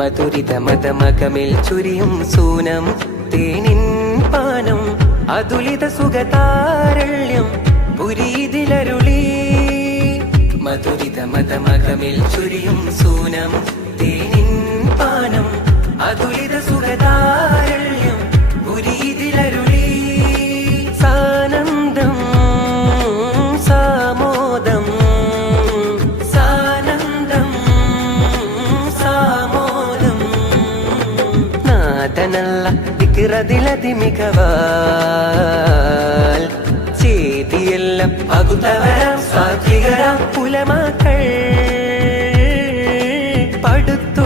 മധുരിത മതമകമിൽ ചുരിയും സൂനം തേനിൻ പാനം അതുലിത സുഖതാരള്യം പുരീതിലരുളി മധുരിത മതമകമിൽ ചുരിയും സൂനം തേനിൻ പാനം അതുലിത സുഖതാരള്യം പുരീതിലരുളി സാനന്ദം സാമോദം സാനന്ദം സാമോദം നാഥനല്ല ഇക്കിറതിലതി മികവാൽ ചേതിയെല്ലാം പകുതവരാം സാത്വികരാം പുലമാക്കൾ പടുത്തു